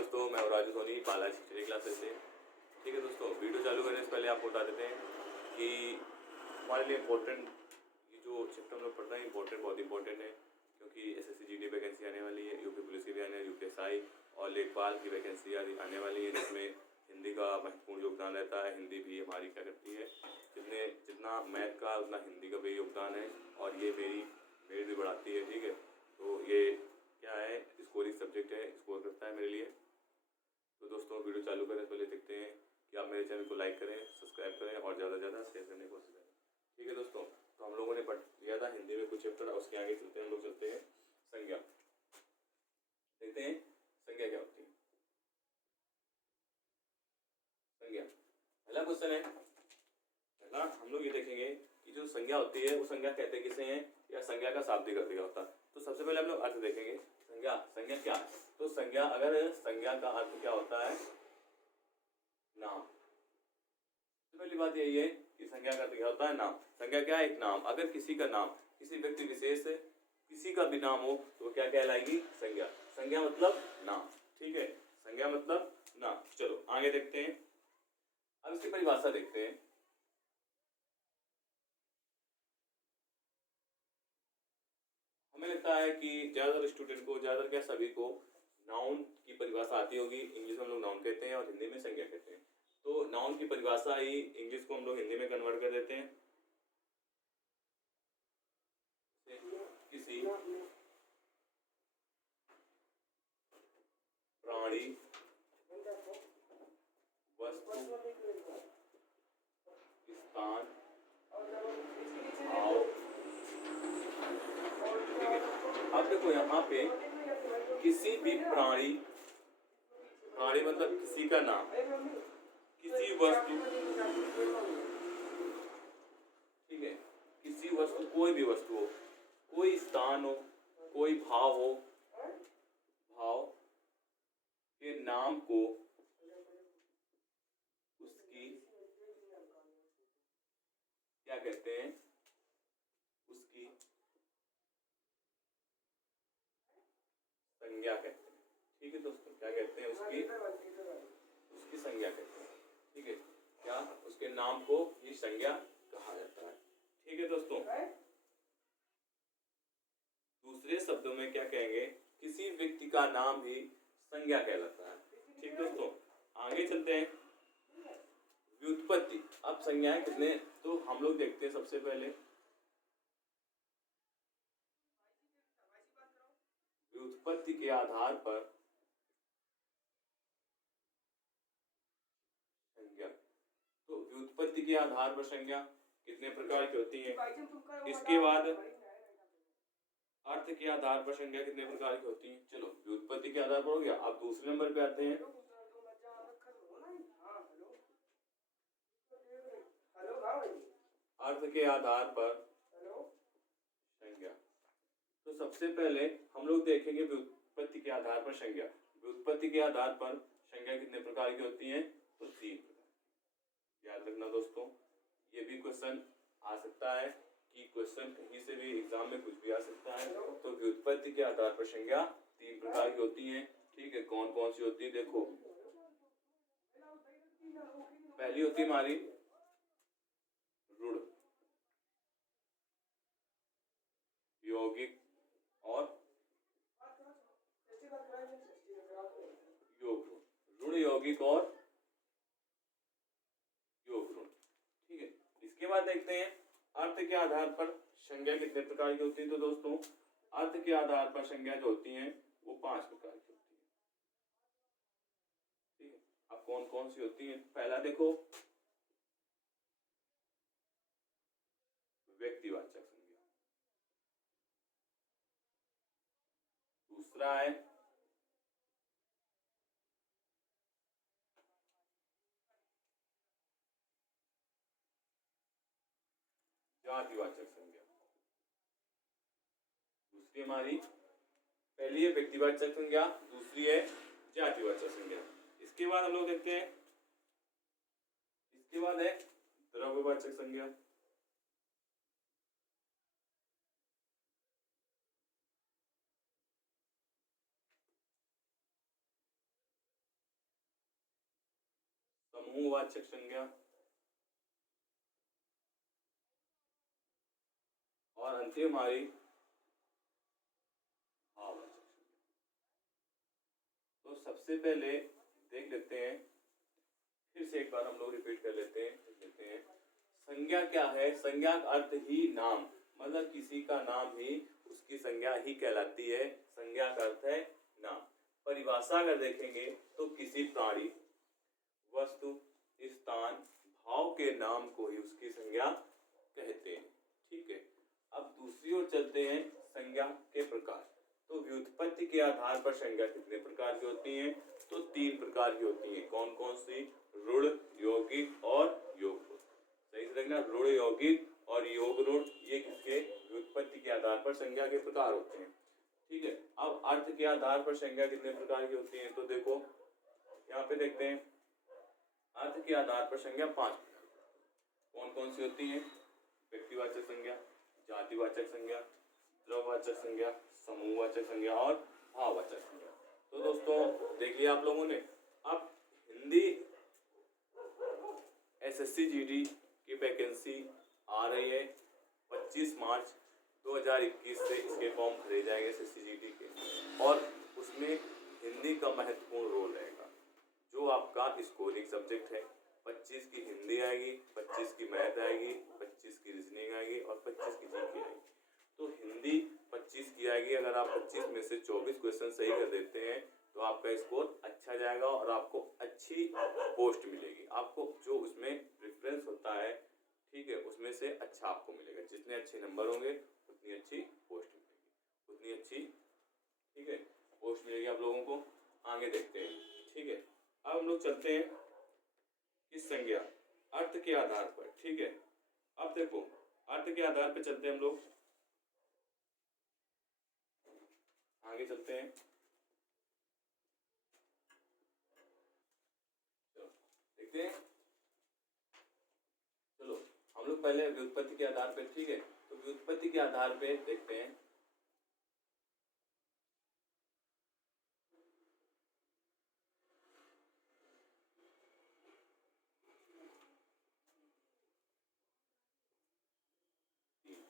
दोस्तों, मैं हूं राजू सोनी बालाजी हिस्ट्री क्लासेस से। ठीक है दोस्तों, वीडियो चालू करने से पहले आपको बता देते हैं कि हमारे लिए इम्पोर्टेंट ये जो चैप्टर हम लोग पढ़ रहे हैं बहुत इंपॉर्टेंट है, क्योंकि एसएससी जीडी वैकेंसी आने वाली है, यूपी पुलिस की भी आने, यूपीएसआई और लेखपाल की वैकेंसी आने वाली है, जिसमें हिंदी का महत्वपूर्ण योगदान रहता है। हिंदी भी हमारी क्या करती है, जितना मैथ का उतना हिंदी का भी योगदान है, और ये मेरी भी बढ़ाती है। ठीक है, तो ये क्या है, स्कोरिंग सब्जेक्ट है, स्कोर करता है मेरे लिए। तो दोस्तों, वीडियो चालू करने से पहले देखते हैं कि आप मेरे चैनल को लाइक करें, सब्सक्राइब करें और ज़्यादा से ज़्यादा शेयर करने की कोशिश करें। ठीक है दोस्तों, तो हम लोगों ने पढ़ लिया था हिंदी में कुछ चैप्टर, उसके आगे चलते हैं। हम लोग चलते हैं संज्ञा, देखते हैं संज्ञा क्या होती है। संज्ञा पहला क्वेश्चन है। पहला हम लोग ये देखेंगे कि जो संज्ञा होती है वो संज्ञा कहते किसे हैं, या संज्ञा का शाब्दिक अर्थ क्या होता है। तो सबसे पहले हम लोग अर्थ देखेंगे। संज्ञा क्या है? तो अगर संज्ञा का अर्थ क्या होता है, नाम। तो पहली बात यही है कि संज्ञा का अर्थ क्या होता है, नाम। संज्ञा क्या है? एक नाम। अगर किसी का नाम, किसी व्यक्ति विशेष किसी का भी नाम हो तो वो क्या कहलाएगी? संज्ञा। संज्ञा मतलब नाम। ठीक है, संज्ञा मतलब नाम। चलो आगे देखते हैं। अब इसकी परिभाषा देखते हैं। हमें लगता है कि ज्यादातर स्टूडेंट को, ज्यादातर क्या सभी को नाउन की परिभाषा आती होगी। इंग्लिश में हम लोग नाउन कहते हैं और हिंदी में संज्ञा कहते हैं। तो नाउन की परिभाषा ही इंग्लिश को हम लोग हिंदी में कन्वर्ट कर देते हैं। किसी प्राणी, वस्तु, स्थान, भाव। अब देखो यहाँ पे किसी भी प्राणी मतलब किसी का नाम, किसी वस्तु, ठीक है, किसी वस्तु, कोई भी वस्तु हो, कोई स्थान हो, कोई भाव हो, भाव के नाम को उसकी क्या कहते हैं? उसकी संज्ञा कहते हैं। ठीक है दोस्तों, क्या कहते हैं? उसकी संज्ञा कहते हैं। ठीक है, क्या उसके नाम को ही संज्ञा कहा जाता है। ठीक है दोस्तों, दूसरे शब्दों में क्या कहेंगे? किसी व्यक्ति का नाम ही संज्ञा कहलाता है। ठीक दोस्तों, आगे चलते हैं। व्युत्पत्ति। अब संज्ञाएं कितने, तो हम लोग देखते हैं सबसे पहले व्युत्पत्ति के आधार पर संज्ञा। तो व्युत्पत्ति के आधार पर संज्ञा कितने प्रकार की होती है? इसके बाद अर्थ के आधार पर संज्ञा कितने प्रकार की होती है? चलो, व्युत्पत्ति के आधार पर हो गया। अब दूसरे नंबर पे आते हैं अर्थ के आधार पर संज्ञा। तो सबसे पहले हम लोग देखेंगे व्युत्पत्ति के आधार पर संज्ञा। व्युत्पत्ति के आधार पर संज्ञा कितने प्रकार की होती है? तो 3 प्रकार। याद रखना दोस्तों, ये भी क्वेश्चन आ सकता है कि क्वेश्चन कहीं से भी एग्जाम में कुछ भी आ सकता है। तो व्युत्पत्ति के आधार पर संज्ञा 3 प्रकार की होती है। ठीक है, कौन कौन सी होती है? देखो, पहली होती है हमारी रूढ़, यौगिक और योग ऋण। ऋण, यौगिक और योग ऋण। ठीक है, इसके बाद देखते हैं अर्थ के आधार पर संज्ञा कितने प्रकार की होती है। तो दोस्तों, अर्थ के आधार पर संज्ञा जो होती है वो 5 प्रकार की होती है। ठीक है, अब कौन कौन सी होती है? पहला देखो, व्यक्तिवाचक संज्ञा। दूसरा है जातिवाचक संज्ञा। दूसरी हमारी, पहली है व्यक्तिवाचक संज्ञा, दूसरी है जातिवाचक संज्ञा। इसके बाद हम लोग देखते हैं, इसके बाद है द्रव्यवाचक संज्ञा। समूहवाचक संज्ञा और अंतिम हमारी भाववाचक संज्ञा। तो सबसे पहले देख लेते हैं, फिर से एक बार हम लोग रिपीट कर लेते हैं, देख लेते हैं। संज्ञा क्या है? संज्ञा का अर्थ ही नाम, मतलब किसी का नाम ही उसकी संज्ञा ही कहलाती है। संज्ञा का अर्थ है नाम। परिभाषा अगर देखेंगे तो किसी प्राणी, वस्तु, स्थान, भाव के नाम को ही उसकी संज्ञा कहते हैं। ठीक है, अब दूसरी ओर चलते हैं, संज्ञा के प्रकार। तो व्युत्पत्ति के आधार पर संज्ञा कितने प्रकार की होती हैं? तो 3 प्रकार की होती हैं। कौन कौन सी? रूढ़, यौगिक और योग रूढ़। सही से देखना, रूढ़, यौगिक और योग रूढ़, ये किसके? व्युत्पत्ति के आधार पर संज्ञा के प्रकार होते हैं। ठीक है, अब अर्थ के आधार पर संज्ञा कितने प्रकार की होती है? तो देखो यहाँ पे देखते हैं, अर्थ के आधार पर संज्ञा 5 कौन कौन सी होती हैं? व्यक्तिवाचक संज्ञा, जातिवाचक संज्ञा, द्रव्यवाचक संज्ञा, समूहवाचक संज्ञा और भाववाचक संज्ञा। तो दोस्तों देख लिया आप लोगों ने। अब हिंदी एसएससी जीडी की वैकेंसी आ रही है 25 मार्च 2021 से इसके फॉर्म भरे जाएंगे एसएससी जीडी के, और उसमें हिंदी का महत्वपूर्ण रोल रहेगा। जो आपका स्कोरिंग सब्जेक्ट है, 25 की हिंदी आएगी, 25 की मैथ आएगी, 25 की रीजनिंग आएगी और 25 की जीके आएगी। तो हिंदी 25 की आएगी। अगर आप 25 में से 24 क्वेश्चन सही कर देते हैं तो आपका स्कोर अच्छा जाएगा और आपको अच्छी पोस्ट मिलेगी। आपको जो उसमें प्रेफरेंस होता है, ठीक है, उसमें से अच्छा आपको मिलेगा। जितने अच्छे नंबर होंगे उतनी अच्छी पोस्ट मिलेगी, उतनी अच्छी, ठीक है, पोस्ट मिलेगी आप लोगों को। आगे देखते हैं। ठीक है, अब हम लोग चलते हैं इस संज्ञा अर्थ के आधार पर। ठीक है, अब देखो अर्थ के आधार पर चलते हैं हम लोग, आगे चलते हैं। देखते हैं, चलो हम लोग पहले व्युत्पत्ति के आधार पर। ठीक है, तो व्युत्पत्ति के आधार पे देखते हैं।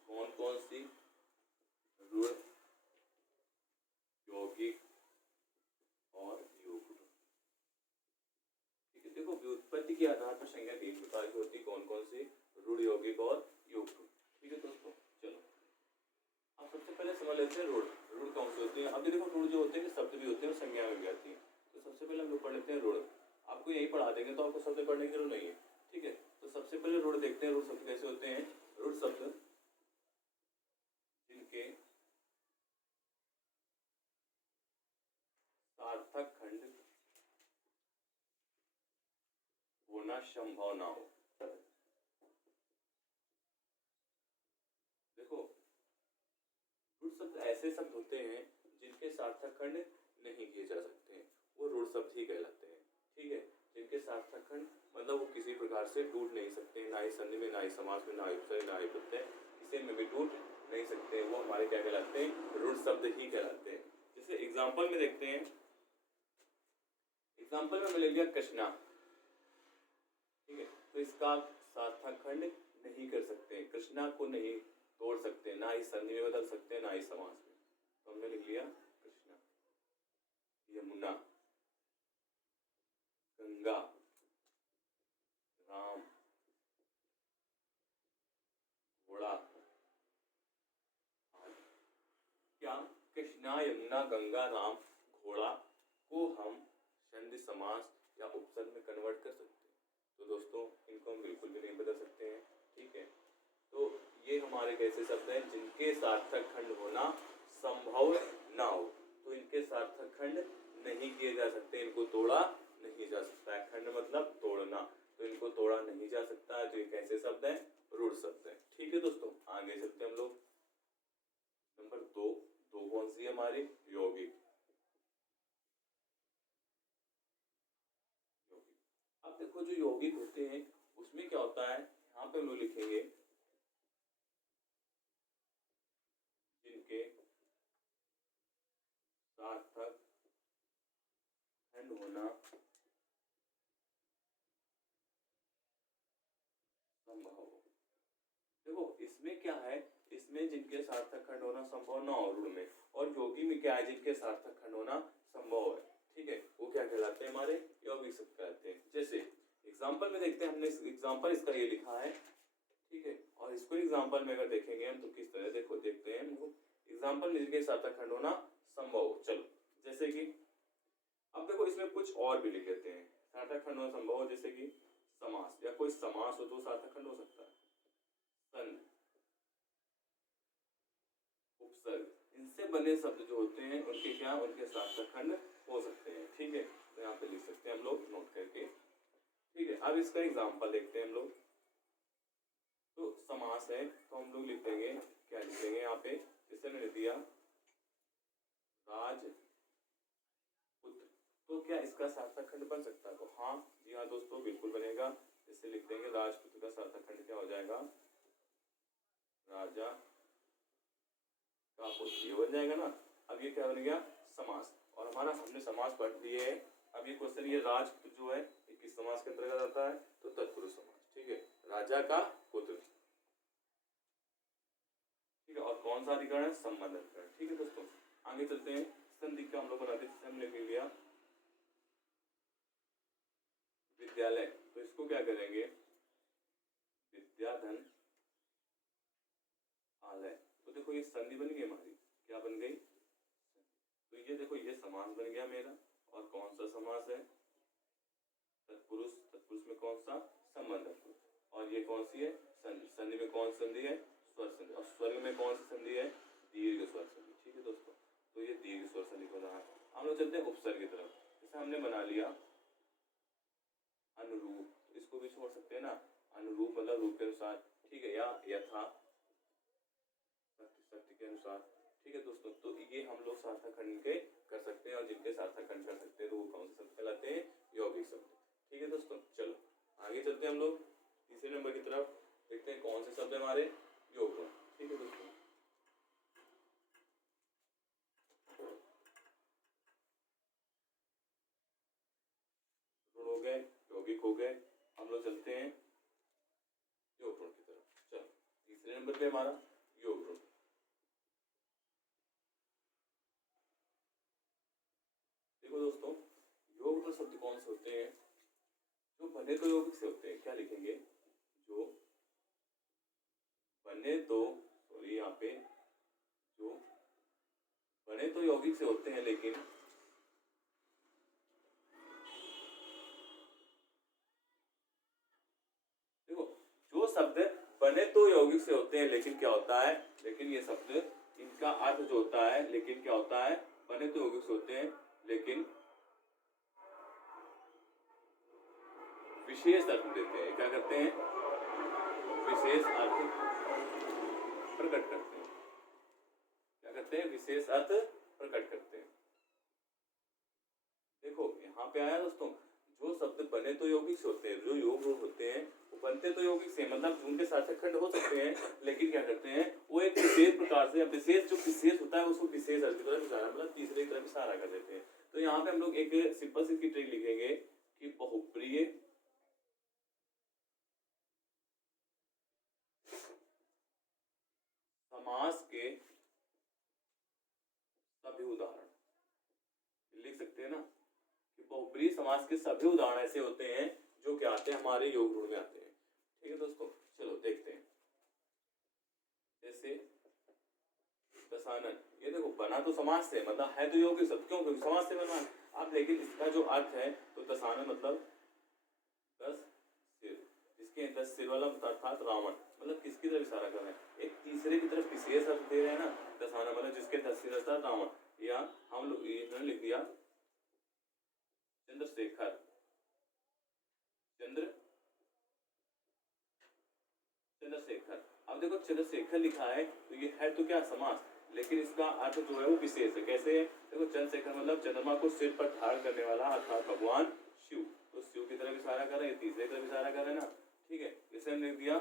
कौन कौन सी? रूढ़, यौगिक और योग रूढ़। ठीक है, देखो व्युत्पत्ति के आधार पर संज्ञा 3 प्रकार की होती है। कौन कौन सी? रूढ़, यौगिक और योग रूढ़। ठीक है दोस्तों, चलो अब सबसे पहले समझ लेते हैं रूढ़। रूढ़ कौन सी होती है? अब देखो रूढ़ जो होते हैं शब्द भी होते हैं और संज्ञा में भी आती है। तो सबसे पहले हम लोग पढ़ लेते हैं रूढ़। आपको यही पढ़ा देंगे तो आपको शब्द पढ़ने की जरूरत नहीं है। ठीक है, तो सबसे पहले रूढ़ देखते हैं। रूढ़ शब्द कैसे होते हैं? रूढ़ शब्द जिनके सार्थक खंड होना संभव ना हो। देखो रूढ़ शब्द ऐसे शब्द होते हैं जिनके सार्थक खंड नहीं किए जा सकते हैं, वो रूढ़ शब्द ही कहलाते हैं। ठीक है, जिनके सार्थक खंड मतलब वो किसी प्रकार से टूट नहीं सकते, ना ही संधि में, ना ही समास में, ना ही उपसर्ग, ना ही प्रत्यय, किसी में भी टूट नहीं सकते, वो हमारे क्या कहलाते हैं? रूढ़ शब्द ही कहलाते हैं। जैसे एग्जाम्पल में देखते हैं, एग्जाम्पल में मिलेगा कृष्णा। ठीक है, तो इसका सार्थक खंड नहीं कर सकते, कृष्णा को नहीं तोड़ सकते, ना ही संधि में बदल सकते, ना ही समास में। तो हमने लिख लिया कृष्णा, यमुना, गंगा, राम, घोड़ा। क्या कृष्णा, यमुना, गंगा, राम, घोड़ा को हम संधि, समास या उपसर्ग में कन्वर्ट कर सकते हैं? तो दोस्तों इनको हम बिल्कुल भी नहीं बदल सकते हैं। ठीक है, तो ये हमारे कैसे शब्द हैं जिनके सार्थक खंड होना संभव ना हो। तो इनके सार्थक खंड नहीं किए जा सकते, इनको तोड़ा नहीं जा सकता है। खंड मतलब तोड़ना, तो इनको तोड़ा नहीं जा सकता है। तो ये कैसे शब्द हैं? रूढ़ शब्द हैं। ठीक है दोस्तों, आगे चलते हैं हम लोग। नंबर 2 कौन सी है हमारी? यौगिक। अब देखो जो यौगिक होते हैं उसमें क्या होता है, यहाँ पे हम लोग लिखेंगे जिनके सार्थक खंड होना में जिनके सार्थक खंड होना संभव न हो ऋण में, और योगी में क्या है जिनके सार्थक खंड होना संभव है, ठीक है, वो क्या कहलाते हैं हमारे यौगिक शब्द कहलाते हैं। जैसे एग्जाम्पल में देखते हैं, हमने एग्जाम्पल इसका ये लिखा है, ठीक है, और इसको एग्जाम्पल में अगर देखेंगे हम तो किस तरह देखो देखते हैं हम एग्जाम्पल में जिनके सार्थक खंड होना संभव हो। चलो जैसे कि अब देखो इसमें कुछ और भी लिख देते हैं सार्थक खंड होना संभव हो, जैसे कि समास या कोई समास हो तो सार्थक खंड हो सकता है, संधि, उपसर्ग, इनसे बने शब्द जो होते हैं उनके क्या उनके सार्थक खंड हो सकते हैं, ठीक है, तो यहाँ पे लिख सकते हैं हम लोग नोट करके, ठीक है। अब इसका एग्जाम्पल देखते हैं हम लोग, तो समास है तो हम लोग लिख देंगे क्या लिखेंगे यहाँ पे, जैसे मैंने दिया राज पुत्र, तो क्या इसका सार्थक खंड बन सकता है, तो हाँ जी हाँ दोस्तों बिल्कुल बनेगा। जैसे लिख देंगे राजपुत्र का सार्थक खंड क्या हो जाएगा, राजा का पुत्र, ये बन जाएगा ना। अब ये क्या बन गया समास, और हमारा हमने समास पढ़ लिए है। अब ये क्वेश्चन ये राजपुत्र जो है किस समास के अंतर्गत आता है, तो तत्पुरुष समास, ठीक है, राजा का पुत्र, ठीक है, और कौन सा अधिकरण है, संबंध अधिकरण, ठीक है दोस्तों। आगे चलते हैं, संधि का हम लोग बनाते हैं, हमने लिख लिया विद्यालय, तो इसको क्या करेंगे विद्याधन आलय, तो देखो ये संधि बन गई हमारी, क्या बन गई, तो ये देखो ये समास बन गया मेरा, और कौन सा समास है, तत्पुरुष, तत्पुरुष में कौन सा, संबंध, और ये कौन सी है, संधि, संधि में कौन संधि है, स्वर संधि, और स्वर में कौन सी संधि है, दीर्घ स्वर संधि, ठीक है दोस्तों, तो ये दीर्घ स्वर संधि को रहा है। हम लोग चलते हैं उपसर्ग की तरफ, जैसे हमने बना लिया अनुरूप, तो इसको भी छोड़ सकते हैं ना, अनुरूप मतलब रूप के अनुसार, ठीक है, या यथा शक्ति के अनुसार, ठीक है दोस्तों। तो ये हम लोग सार्थक खंड के कर सकते हैं, और जिनके सार्थक खंड कर सकते हैं तो वो कौन से शब्द कहलाते हैं, यौगिक शब्द, ठीक है दोस्तों। चलो आगे चलते हैं हम लोग तीसरे नंबर की तरफ, देखते हैं कौन से शब्द है हमारे योग गुण, ठीक है दोस्तों। गुण हो गए, यौगिक हो गए, हम लोग चलते हैं योग गुण की तरफ। चलो तीसरे नंबर पे हमारा योग गुण, देखो दोस्तों योग गुण शब्द कौन से होते हैं, जो बने तो यौगिक से होते हैं, क्या लिखेंगे, जो बने तो सॉरी यहाँ पे जो बने तो यौगिक से होते हैं, लेकिन देखो जो शब्द बने तो यौगिक से होते हैं लेकिन क्या होता है, लेकिन ये शब्द इनका अर्थ जो होता है, लेकिन क्या होता है, बने तो यौगिक से होते हैं लेकिन विशेष अर्थ देते हैं, क्या करते हैं, विशेष अर्थ प्रकट करते हैं, क्या करते हैं, विशेष अर्थ प्रकट करते हैं। देखो यहाँ पे आया दोस्तों, जो शब्द बने तो यौगिक से होते हैं, जो योग गुण होते हैं वो बनते तो यौगिक से, मतलब उनके सार्थक खंड हो सकते हैं, लेकिन क्या करते हैं वो एक विशेष प्रकार से, विशेष जो विशेष होता है उसको विशेष अर्थ की तरफ इशारा, मतलब तीसरे की तरफ इशारा कर देते हैं। तो यहाँ पे हम लोग एक सिंपल सी ट्रिक लिखेंगे कि बहुप्रिय समास के सभी उदाहरण, लिख सकते हैं ना कि बहुप्रिय समास के सभी उदाहरण ऐसे होते हैं जो क्या आते हैं, हमारे योग गुण में आते हैं, ठीक है दोस्तों। चलो देखते हैं, जैसे दशानन, ये देखो बना तो समाज से, मतलब है तो यौगिक शब्द, क्यों, क्योंकि समाज से बना। अब लेकिन इसका जो अर्थ है तो दशानन मतलब 10 सिर, इसके 10 सिर वाला अर्थात रावण, मतलब किसकी तरफ इशारा कर रहे हैं, एक तीसरे की तरफ विशेष अर्थ दे रहे हैं ना, दशानन मतलब जिसके 10 सिर अर्थात रावण, या हम लोग इन्होंने लिख दिया चंद्रशेखर, चंद्रशेखर। अब देखो चंद्रशेखर लिखा है तो ये है तो क्या समास, लेकिन इसका अर्थ जो है वो विशेष है, कैसे है, देखो चंद्रशेखर मतलब चंद्रमा को सिर पर धारण करने वाला अर्थात भगवान शिव, तो शिव की तरफ इशारा कर रहे हैं, तीसरे की तरफ इशारा कर रहे हैं ना, ठीक है। जैसे हमने लिख दिया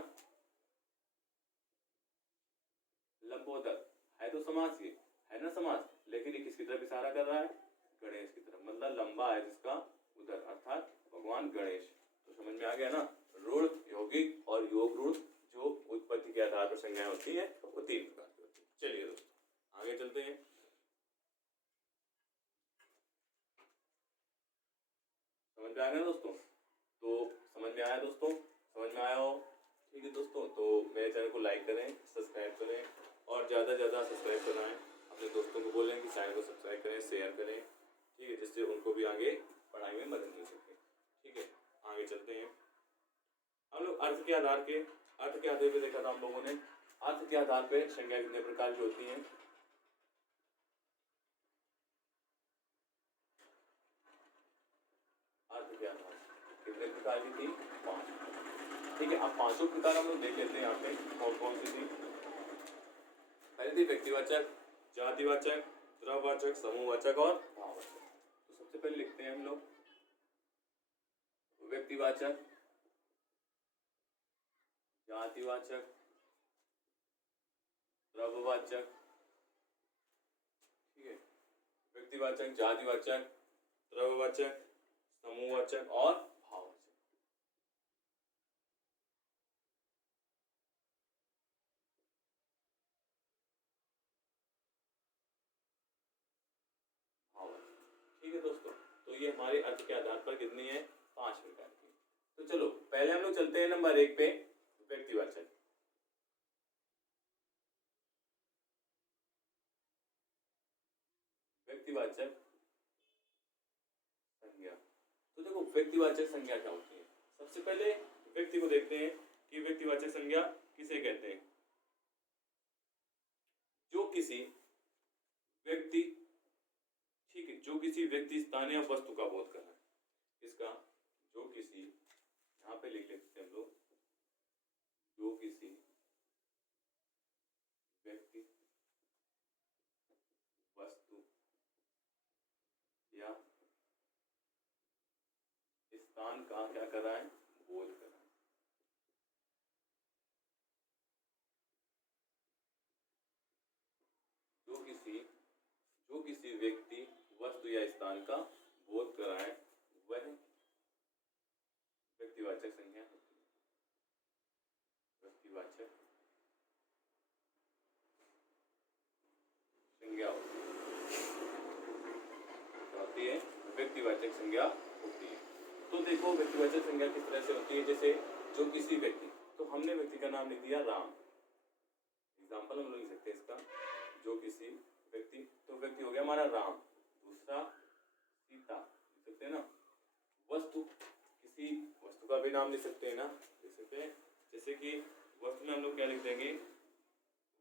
लंबोदर, है तो समास, ये है ना समास, लेकिन ये किसकी तरफ इशारा कर रहा है, गणेश की तरफ, मतलब लंबा है जिसका उदर अर्थात भगवान गणेश। तो समझ में आ गया ना, ऋण, यौगिक और योग ऋण जो उत्पत्ति के आधार पर संज्ञाएं होती है वो 3 प्रकार। समझ में आ गया दोस्तों? तो समझ में आया दोस्तों? समझ में आया हो? ठीक है दोस्तों, तो मेरे चैनल को लाइक करें, सब्सक्राइब करें और ज़्यादा से ज़्यादा सब्सक्राइब कराएं। अपने दोस्तों को बोलें कि चैनल को सब्सक्राइब करें, शेयर करें, ठीक है, जिससे उनको भी आगे पढ़ाई में मदद मिल सके। ठीक है, आगे चलते हैं। हम लोग अर्थ के आधार पे देखा था हम लोगों ने। अर्थ के आधार पे संज्ञा कितने प्रकार की होती हैं? अर्थ के आधार कितने प्रकार की थी? 5। ठीक है, अब 5 प्रकार हम लोग देख लेते हैं यहाँ पे कौन कौन सी थी। पहले थी व्यक्तिवाचक, जातिवाचक, द्रव्यवाचक, समूहवाचक और भाववाचक। तो सबसे पहले लिखते हैं हम लोग व्यक्तिवाचक, जातिवाचक, द्रव्यवाचक, ठीक है, व्यक्तिवाचक, जातिवाचक, द्रव्यवाचक, समूहवाचक और भाववाचक। भाववाचक, ठीक है दोस्तों। तो ये हमारे अर्थ के आधार पर कितनी है? 5 प्रकार की। तो चलो पहले हम लोग चलते हैं नंबर 1 पे, व्यक्तिवाचक। व्यक्तिवाचक संज्ञा। तो देखो व्यक्तिवाचक संज्ञा क्या होती है। सबसे पहले व्यक्ति को देखते हैं कि व्यक्तिवाचक संज्ञा किसे कहते हैं। जो किसी व्यक्ति, ठीक है, जो किसी व्यक्ति, स्थान या वस्तु का बोध कर रहा है। इसका जो किसी, यहाँ पे लिख लेते हैं हम लोग, जो किसी व्यक्ति, वस्तु या स्थान का क्या कर रहा है? बोध कर रहा है। जो किसी व्यक्ति, वस्तु या स्थान का बोध कर रहा है, वह व्यक्तिवाचक संज्ञा होती है। व्यक्तिवाचक संज्ञा होती है, व्यक्तिवाचक संज्ञा होती है। तो देखो व्यक्तिवाचक संज्ञा किस तरह से होती है। जैसे जो किसी व्यक्ति, तो हमने व्यक्ति का नाम लिख दिया राम। एग्जाम्पल हम लोग लिख सकते हैं इसका, जो किसी व्यक्ति, तो व्यक्ति हो गया हमारा राम। दूसरा सीता लिख सकते हैं ना। वस्तु, किसी वस्तु का भी नाम लिख सकते हैं ना, लिख सकते हैं। जैसे कि वस्तु में हम लोग क्या लिख देंगे?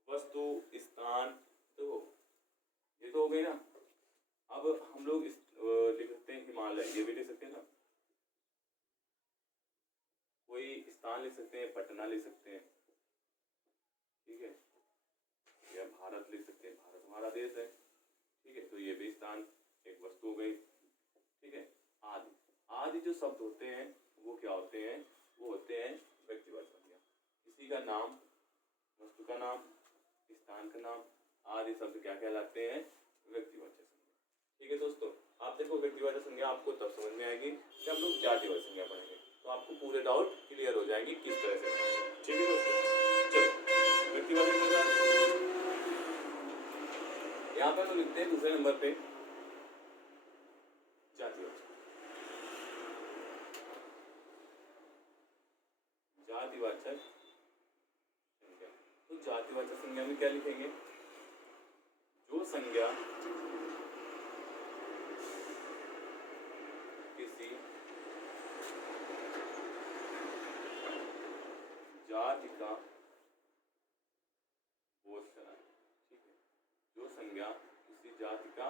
वस्तु, स्थान, तो ये तो हो गई ना। अब हम लोग लिख सकते हैं हिमालय, ये भी लिख सकते हैं ना। कोई स्थान लिख सकते हैं, पटना लिख सकते हैं, ठीक है, या भारत लिख सकते हैं, भारत हमारा देश है, ठीक है। तो ये भी स्थान एक वस्तु हो गई, ठीक है। आदि, आदि जो शब्द होते हैं वो क्या होते हैं? वो होते हैं व्यक्तिवाचक संज्ञा। किसी का नाम, वस्तु का नाम, स्थान का नाम, आदि शब्द क्या कहलाते हैं? व्यक्तिवाचक संज्ञा। ठीक है दोस्तों, आप देखो व्यक्तिवाचक संज्ञा आपको तब समझ में आएगी जब हम लोग जातिवाचक संज्ञा पढ़ेंगे, तो आपको पूरे डाउट क्लियर हो जाएंगे किस तरह से। ठीक है दोस्तों, चलो व्यक्तिवाचक संज्ञा यहाँ पर हम लिखते हैं दूसरे नंबर पे जातिवाचक। जातिवाचक संज्ञा, तो जातिवाचक संज्ञा में क्या लिखेंगे? जो संज्ञा किसी जाति का बोध कराए, ठीक है, जो संज्ञा किसी जाति का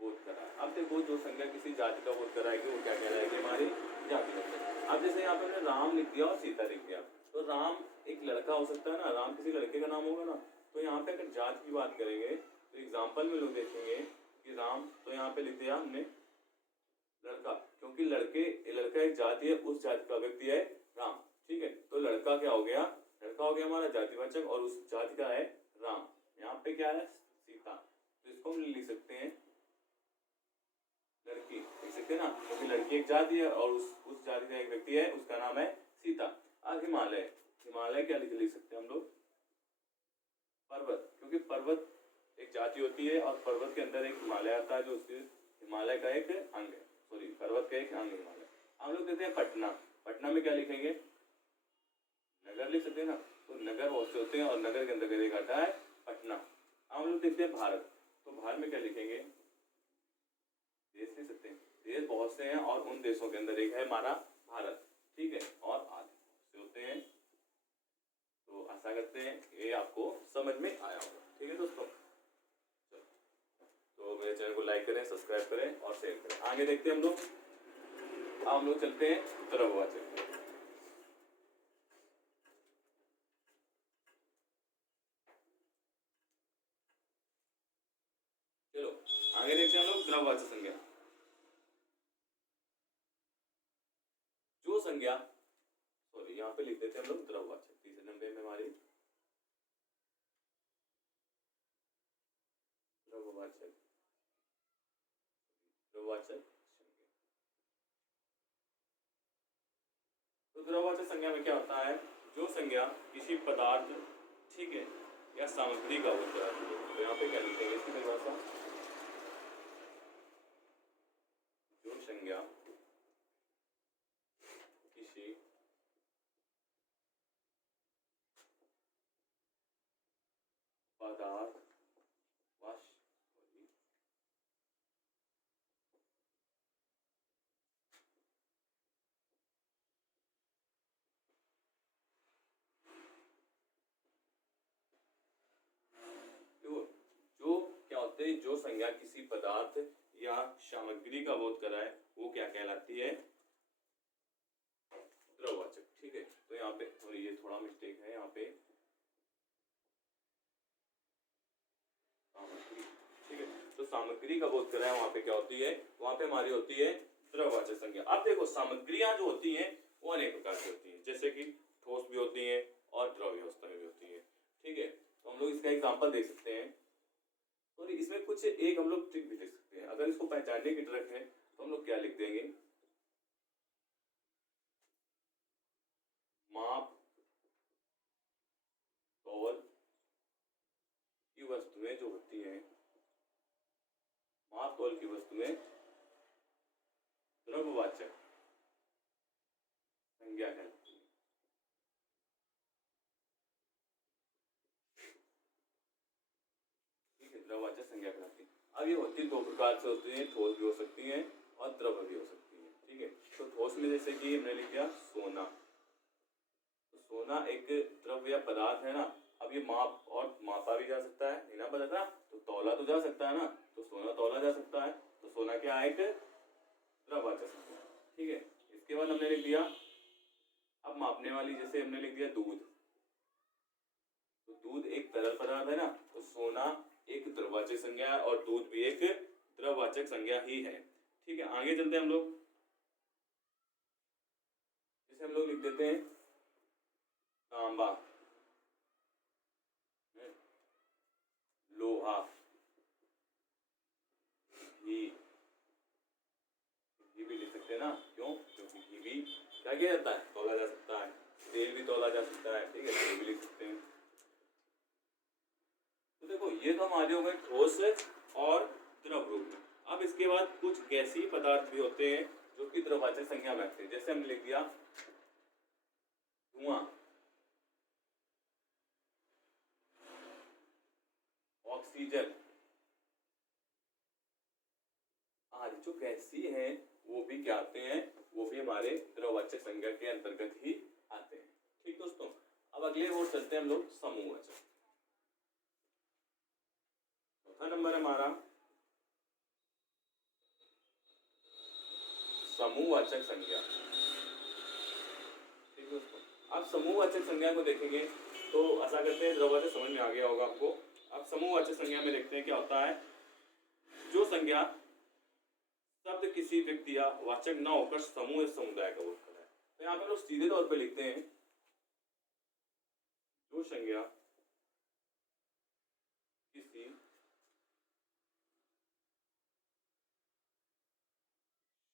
बोध कराए। अब देखो जो संज्ञा किसी जाति का बोध कराएगी वो क्या कहलाएगी? हमारी जातिवाचक। अब जैसे यहाँ पे हमने राम लिख दिया और सीता लिख दिया, तो राम एक लड़का हो सकता है ना, राम किसी लड़के का नाम होगा ना। तो यहाँ पे अगर जाति की बात करेंगे तो एग्जाम्पल में लोग देखेंगे कि राम, तो यहाँ पे लिख दिया हमने लड़का, क्योंकि लड़का एक जाति है, उस जाति का व्यक्ति है राम, ठीक है। तो लड़का क्या हो गया? लड़का हो गया हमारा जातिवाचक और उस जाति का है राम। यहाँ पे क्या है? सीता, तो इसको हम लिख सकते हैं लड़की, लिख सकते हैं ना, क्योंकि लड़की एक जाति है और उस जाति का एक व्यक्ति है, उसका नाम है सीता। अब हिमालय, हिमालय क्या लिख सकते हैं हम लोग? पर्वत, क्योंकि पर्वत एक जाति होती है और पर्वत के अंदर एक हिमालय आता है, जो उसके हिमालय का एक अंग है, सॉरी पर्वत का एक अंग हिमालय। हम लोग कहते हैं पटना, पटना में क्या लिखेंगे, नगर लिख सकते हैं ना, तो नगर बहुत से होते हैं और नगर के अंदर एक आता है पटना। हम लोग देखते हैं भारत, तो भारत में क्या लिखेंगे, देश लिख सकते हैं, देश बहुत से हैं और उन देशों के अंदर एक है हमारा भारत, ठीक है, और आदि से होते हैं। तो आशा करते हैं ये आपको समझ में आया होगा, ठीक है दोस्तों। तो मेरे चैनल को लाइक करें, सब्सक्राइब करें और शेयर करें। आगे देखते हैं हम लोग, हम लोग चलते हैं द्रव्यवाचक। चलो आगे देखते हैं हम लोग द्रव्यवाचक संज्ञा। जो संज्ञा, सॉरी यहाँ पे लिख देते हैं हम लोग द्रव्यवाचक, तीसरे नंबर में हमारी द्रव्यवाचक, द्रव्यवाचक संज्ञा। तो द्रव्यवाचक संज्ञा में क्या होता है, जो संज्ञा किसी पदार्थ, ठीक है, या सामग्री का बोध कराती है। तो यहाँ पे क्या लिखेंगे इसकी परिभाषा, जो संज्ञा किसी पदार्थ जो संज्ञा किसी पदार्थ या सामग्री का बोध कराए वो क्या कहलाती है, द्रव्यवाचक, ठीक है। तो यहाँ पे ये थोड़ा मिस्टेक है, यहाँ पे सामग्री, ठीक है, तो सामग्री का बोध कराए वहां पे क्या होती है, वहां पे हमारी होती है द्रव्यवाचक संज्ञा। अब देखो सामग्रियां जो होती हैं वो अनेक प्रकार की होती हैं, जैसे कि ठोस भी होती हैं और द्रव्य अवस्था में भी होती है, ठीक है। तो हम लोग इसका एग्जाम्पल देख सकते हैं, और इसमें कुछ एक हम लोग ट्रिक भी लिख सकते हैं। अगर इसको पहचानने की ट्रिक है तो हम लोग क्या लिख देंगे, माप तौल की वस्तुएं जो होती हैं, माप तौल की वस्तुएं द्रव्यवाचक संज्ञा कहलाती है, ठीक है, द्रव्यवाचक संज्ञा कहलाती है। अब ये होती है दो प्रकार से होती है, ठोस भी हो सकती है और द्रव्य भी हो सकती है, ठीक है। तो ठोस में जैसे कि हमने लिख दिया सोना, तो सोना एक द्रव्य पदार्थ है ना। अब ये माप और मापा भी जा सकता है, नहीं ना पता था, तो तौला तो जा सकता है ना, तो सोना तौला जा सकता है, तो सोना क्या है, एक द्रव्यवाचक संज्ञा, ठीक है। इसके बाद हमने लिख दिया, अब मापने वाली जैसे हमने लिख दिया दूध, तो दूध एक तरल पदार्थ है ना, तो सोना एक द्रव्यवाचक संज्ञा है और दूध भी एक द्रव्यवाचक संज्ञा ही है, ठीक है। आगे चलते हैं हम लोग, जैसे हम लोग लिख देते हैं तांबा, लोहा, घी, घी भी लिख सकते हैं ना, क्यों, क्योंकि घी भी क्या किया जाता है, तौला जा सकता है, तेल भी तौला जा सकता है, ठीक है, तेल भी लिख सकते हैं। तो देखो ये तो हमारे हो गए ठोस और द्रव रूप में। अब इसके बाद कुछ गैसीय पदार्थ भी होते हैं जो कि द्रव्यवाचक संज्ञा में आते हैं, जैसे हमने लिख दिया धुआं, ऑक्सीजन आदि जो गैसीय हैं वो भी क्या आते हैं, वो भी हमारे द्रव्यवाचक संज्ञा के अंतर्गत ही आते हैं, ठीक दोस्तों। अब अगले और चलते हैं हम लोग समूहवाचक। चौथा नंबर हमारा समूहवाचक संज्ञा, ठीक दोस्तों। अब समूहवाचक संज्ञा को देखेंगे तो आशा करते हैं द्रव्यवाचक समझ में आ गया होगा आपको। अब समूहवाचक संज्ञा में देखते हैं क्या होता है, जो संज्ञा शब्द किसी व्यक्ति या वाचक न होकर समूह समुदाय का बोध कराए। तो यहाँ पे लोग सीधे तौर पे लिखते हैं, जो संज्ञा किसी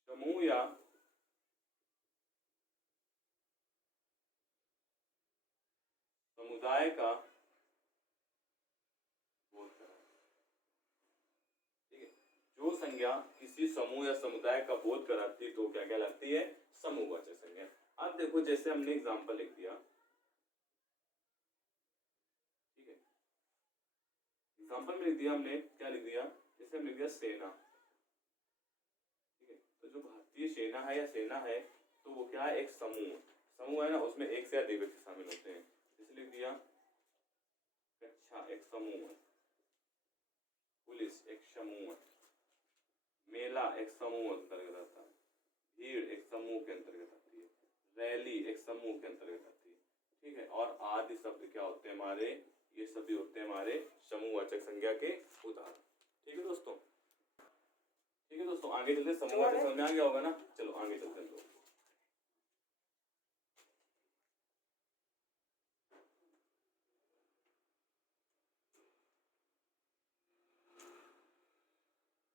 समूह या समुदाय का बोध कराए, ठीक है। जो संज्ञा किसी समूह या समुदाय का बोध कराती है तो क्या कहलाती है, जैसे हमने एग्जाम्पल लिख दिया, ठीक है, एग्जाम्पल में लिख दिया हमने, क्या लिख दिया, जैसे हम लिख दिया सेना, ठीक है। तो जो भारतीय सेना है या सेना है तो वो क्या है, एक समूह, समूह है ना, उसमें एक से अधिक व्यक्ति शामिल होते हैं, जैसे लिख दिया कक्षा एक समूह है, पुलिस एक समूह है, मेला एक समूह अंतर्गत आता है, भीड़ एक समूह के अंतर्गत आती है, रैली एक समूह के अंतर्गत आती है, ठीक है। और आदि शब्द क्या होते हैं हमारे, ये सभी होते हैं हमारे समूहवाचक संज्ञा के उदाहरण, ठीक है दोस्तों। ठीक है दोस्तों, आगे चलते, समूहवाचक समझ में आ गया होगा ना, चलो आगे चलते हैं। तो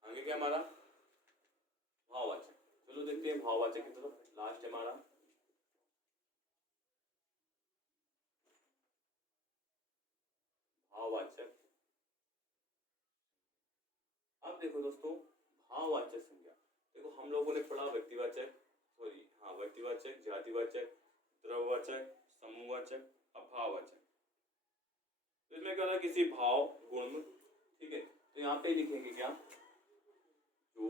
आगे क्या हमारा भाववाचक, चलो देखते हैं भाववाचक की तरफ, लास्ट है हमारा भाववाचक। अब देखो दोस्तों, भाववाचक संज्ञा, देखो हम लोगों ने पढ़ा व्यक्तिवाचक, सॉरी हाँ व्यक्तिवाचक, जातिवाचक, द्रव्यवाचक, समूहवाचक, अब भाववाचक। तो इसमें क्या था, किसी भाव गुण, ठीक है, तो यहाँ पे लिखेंगे क्या, जो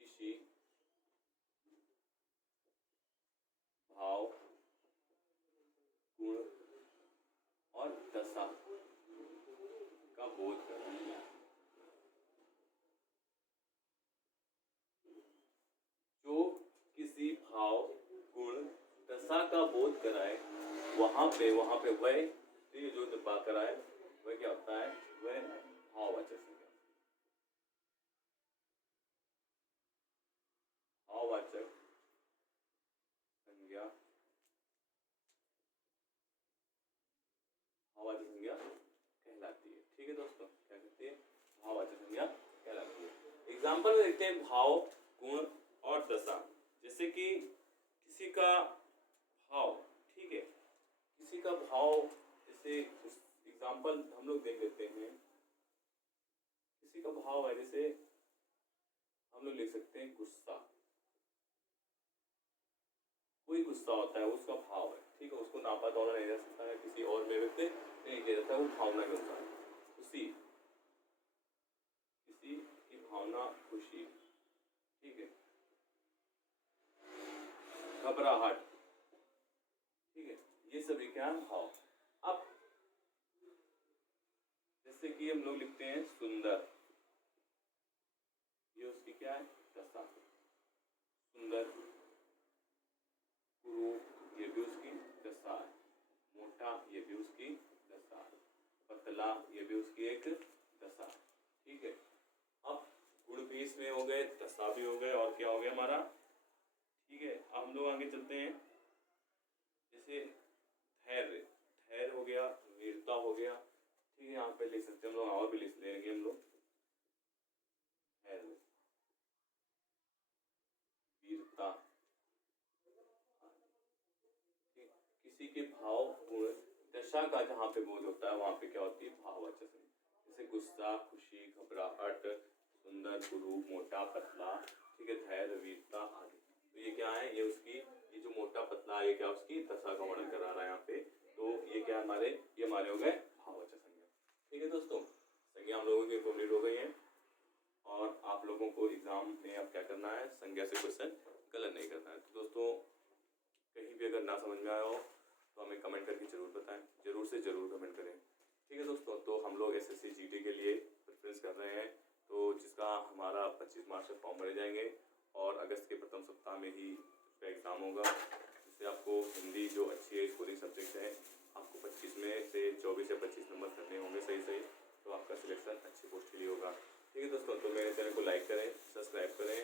किसी भाव गुण और दशा का बोध कराए, जो किसी भाव गुण दशा का बोध कराए, वहां पे वह जो दबा कराए वह क्या होता है, वह भाववाचक संज्ञा, भाववाचक संज्ञा, भाववाचक संज्ञा कहलाती है, ठीक है दोस्तों, क्या कहते हैं, भाववाचक संज्ञा कहलाती है। एग्जाम्पल में देखते हैं भाव गुण और दशा, जैसे कि किसी का भाव, ठीक है, किसी का भाव, जैसे एग्जाम्पल हम लोग देख लेते हैं, किसी का भाव है, जैसे हम लोग लिख सकते हैं गुस्सा, कोई गुस्सा होता है उसका भाव है, ठीक है, उसको नापा तोला नहीं जा सकता है, किसी और में व्यक्त नहीं किया जाता है, वो भावना के होता है, खुशी, किसी की भावना खुशी, ठीक है, घबराहट, ठीक है, ये सभी क्या है, भाव। अब जैसे कि हम लोग लिखते हैं सुंदर, ये उसकी क्या है, दशा, सुंदर, कुरूप ये भी उसकी दशा है, मोटा ये भी उसकी दशा है, पतला ये भी उसकी एक दशा है, ठीक है। अब गुण भी इसमें हो गए, दशा भी हो गए, और क्या हो गया हमारा, ठीक है। अब हम लोग आगे चलते हैं, जैसे धैर्य, धैर्य हो गया, वीरता हो गया, ठीक है, यहाँ पे लिख सकते हैं हम लोग, और भी लिख लेंगे हम लोग, धैर्य, वीरता, किसी के भाव गुण दशा का जहाँ पे बोध होता है वहां पे क्या होती है, भाववाचक संज्ञा, जैसे गुस्सा, खुशी, घबराहट, सुंदर, कुरूप, मोटा, पतला, ठीक है, धैर्य, वीरता आदि। तो ये क्या है, ये उसकी, ये जो मोटा पतला है, ये क्या उसकी दशा का वर्णन करा रहा है यहाँ पे, तो ये क्या हमारे, ये हमारे हो गए भाववाचक संज्ञा, ठीक है दोस्तों। संज्ञा हम लोगों की कंप्लीट हो गई है, और आप लोगों को एग्जाम में अब क्या करना है, संज्ञा से क्वेश्चन गलत नहीं करना है। तो दोस्तों कहीं भी अगर ना समझ में आया हो तो हमें कमेंट करके जरूर बताएं, जरूर से जरूर कमेंट करें, ठीक है दोस्तों। तो हम लोग एसएससी जीडी के लिए प्रेफरेंस कर रहे हैं, तो जिसका हमारा 25 मार्च से फॉर्म भरे जाएंगे, और अगस्त के प्रथम सप्ताह में ही उसका एग्ज़ाम होगा, जिससे आपको हिंदी जो अच्छी है, स्कोरिंग सब्जेक्ट है, आपको 25 में से 24 या 25 नंबर करने होंगे सही, तो आपका सिलेक्शन अच्छी पोस्ट के लिए होगा, ठीक है दोस्तों। तो मेरे चैनल को लाइक करें, सब्सक्राइब करें,